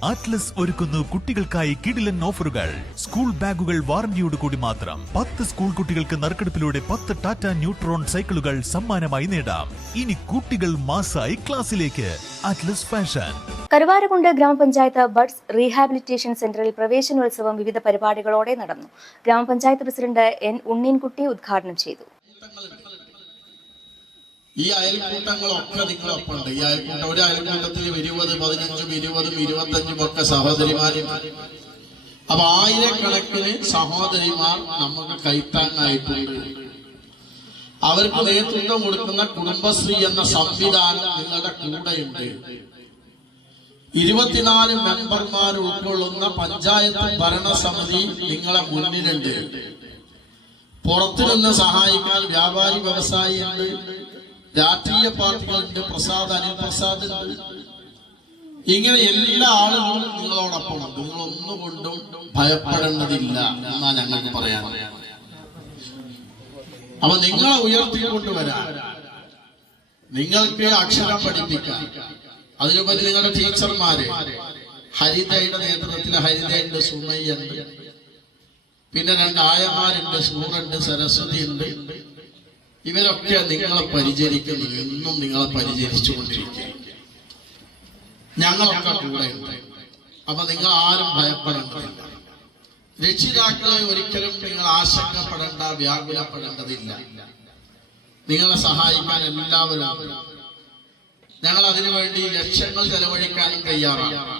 Atlas ഒരുക്കുന്നു കുട്ടികൾക്കായി കിടിലൻ ഓഫറുകൾ. സ്കൂൾ ബാഗുകൾ വാറന്റിയോട് കൂടി മാത്രം. 10 സ്കൂൾ കുട്ടികൾക്ക് നറുക്കെടുപ്പിലൂടെ 10 ടാറ്റ ന്യൂട്രോൺ സൈക്കിളുകൾ സമ്മാനമായി നേടാം. ഇനി കുട്ടികൾ മാസായി ക്ലാസ്സിലേക്ക്. Atlas fashion. കരുവാരകുണ്ട് ഗ്രാമപഞ്ചായത്ത് ബഡ്സ് റീഹാബിലിറ്റേഷൻ സെന്ററിൽ പ്രവേശനോത്സവം വിവിധ പരിപാടികളോടെ നടന്നു. ഗ്രാമപഞ്ചായത്ത് പ്രസിഡന്റ് എൻ ഉണ്ണീൻകുട്ടി ഉദ്ഘാടനം ചെയ്തു. ഈ അയൽക്കൂട്ടങ്ങളൊക്കെ നിങ്ങളൊപ്പമുണ്ട്. ഈ അയൽക്കൂട്ടം ഒരു അയൽക്കൂട്ടത്തിൽ 20, 15, 20, 25 ഒക്കെ സഹോദരിമാരുണ്ട്. അപ്പൊ ആയിരക്കണക്കിന് സഹോദരിമാർ നമുക്ക് കൈത്താങ്ങായിട്ടുണ്ട്. അവർക്ക് നേതൃത്വം കൊടുക്കുന്ന കുടുംബശ്രീ എന്ന സംവിധാനം നിങ്ങളുടെ കൂടെയുണ്ട്. 24 മെമ്പർമാർ ഉൾക്കൊള്ളുന്ന പഞ്ചായത്ത് ഭരണസമിതി നിങ്ങളെ മുന്നിലുണ്ട്. പുറത്തു നിന്ന് സഹായിക്കാൻ വ്യാപാരി വ്യവസായി ഉണ്ട്, രാഷ്ട്രീയ പാർട്ടികളുണ്ട്, അനിൽ പ്രസാദ് ഉണ്ട്. ഇങ്ങനെ എല്ലാ ആളുകളും നിങ്ങളോടൊപ്പമുണ്ട്. നിങ്ങൾ ഒന്നുകൊണ്ടും ഭയപ്പെടേണ്ടതില്ല എന്നാ ഞങ്ങൾക്ക് പറയാൻ. അപ്പൊ നിങ്ങളെ ഉയർത്തിക്കൊണ്ടുവരാൻ, നിങ്ങൾക്ക് അക്ഷരം പഠിപ്പിക്കാൻ, അതിനുപരി നിങ്ങളുടെ ടീച്ചർമാര്, ഹരിതയുടെ നേതൃത്വത്തിൽ ഹരിതയുണ്ട്, സുമയ്യുണ്ട്, പിന്നെ 2 ആയമാരുണ്ട്, സൂറുണ്ട്, സരസ്വതി ഉണ്ട്. ഇവരൊക്കെ നിങ്ങളെ പരിചരിക്കുന്നു, എന്നും നിങ്ങളെ പരിചരിച്ചുകൊണ്ടിരിക്കുക. ഞങ്ങളൊക്കെ കൂടെ ഉണ്ട്. അപ്പൊ നിങ്ങൾ ആരും ഭയപ്പെടേണ്ടതില്ല. രക്ഷിതാക്കളെ ഒരിക്കലും നിങ്ങൾ ആശങ്കപ്പെടേണ്ട, വ്യാകുലപ്പെടേണ്ടതില്ല. നിങ്ങളെ സഹായിക്കാൻ എല്ലാവരും. ഞങ്ങൾ അതിനുവേണ്ടി ലക്ഷങ്ങൾ ചെലവഴിക്കാനും തയ്യാറാണ്.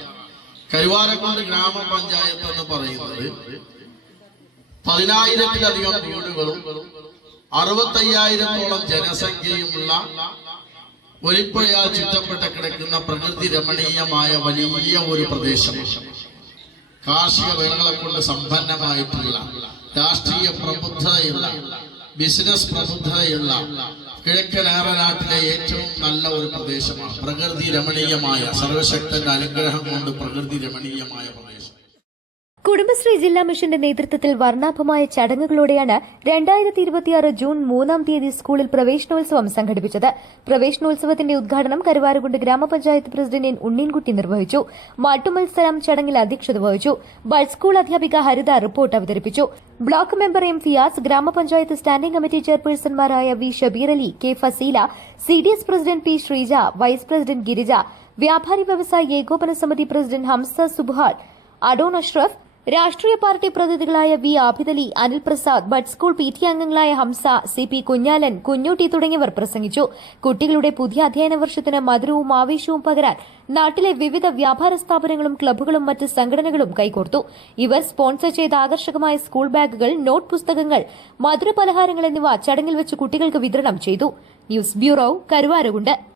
കരുവാരക്കുണ്ട് ഗ്രാമപഞ്ചായത്ത് എന്ന് പറയുന്നത് 10,000-ലധികം വീടുകളും 65,000-ഓളം ജനസംഖ്യയുമുള്ള ഒലിപ്പുഴയാൽ ചുറ്റപ്പെട്ട് കിടക്കുന്ന പ്രകൃതി രമണീയമായ വലിയ ഒരു പ്രദേശം. കാർഷിക വിളകളെ കൊണ്ട് സമ്പന്നമായിട്ടുള്ള, രാഷ്ട്രീയ പ്രബുദ്ധതയുള്ള, ബിസിനസ് പ്രബുദ്ധതയുള്ള കിഴക്കൻ ഏറനാട്ടിലെ ഏറ്റവും നല്ല ഒരു പ്രദേശമാണ്. പ്രകൃതി രമണീയമായ, സർവശക്തന്റെ അനുഗ്രഹം കൊണ്ട് പ്രകൃതി രമണീയമായ പ്രദേശം. കുടുംബശ്രീ ജില്ലാ മിഷന്റെ നേതൃത്വത്തിൽ വർണ്ണാഭമായ ചടങ്ങുകളോടെയാണ് 2026 ജൂൺ 3-ാം തീയതി സ്കൂളിൽ പ്രവേശനോത്സവം സംഘടിപ്പിച്ചത്. പ്രവേശനോത്സവത്തിന്റെ ഉദ്ഘാടനം കരുവാരകുണ്ട് ഗ്രാമപഞ്ചായത്ത് പ്രസിഡന്റ് എൻ ഉണ്ണീൻകുട്ടി നിർവഹിച്ചു. മാട്ടുമത്സരം ചടങ്ങിൽ അധ്യക്ഷത വഹിച്ചു. ബഡ് സ്കൂൾ അധ്യാപിക ഹരിത റിപ്പോർട്ട് അവതരിപ്പിച്ചു. ബ്ലോക്ക് മെമ്പർ എം ഫിയാസ്, ഗ്രാമപഞ്ചായത്ത് സ്റ്റാൻഡിംഗ് കമ്മിറ്റി ചെയർപേഴ്സൺമാരായ V Shabeer Ali, K Faseela, CDS president P Sreeja, vice president Girija, വ്യാപാരി വ്യവസായി ഏകോപന സമിതി പ്രസിഡന്റ് ഹംസ സുബ്ഹാൻ, അഡോൺ അഷ്റഫ്, രാഷ്ട്രീയ പാർട്ടി പ്രതിനിധികളായ V Abidali, Anil Prasad, bud school PT അംഗങ്ങളായ ഹംസ, CP കുഞ്ഞാലൻ, കുഞ്ഞൂട്ടി തുടങ്ങിയവർ പ്രസംഗിച്ചു. കുട്ടികളുടെ പുതിയ അധ്യയന വർഷത്തിന് മധുരവും ആവേശവും പകരാൻ നാട്ടിലെ വിവിധ വ്യാപാര സ്ഥാപനങ്ങളും ക്ലബ്ബുകളും മറ്റ് സംഘടനകളും കൈകോർത്തു. ഇവർ സ്പോൺസർ ചെയ്ത ആകർഷകമായ സ്കൂൾ ബാഗുകൾ, നോട്ട് പുസ്തകങ്ങൾ, മധുരപലഹാരങ്ങൾ എന്നിവ ചടങ്ങിൽ വെച്ച് കുട്ടികൾക്ക് വിതരണം ചെയ്തു. News bureau, Karuvarakundu.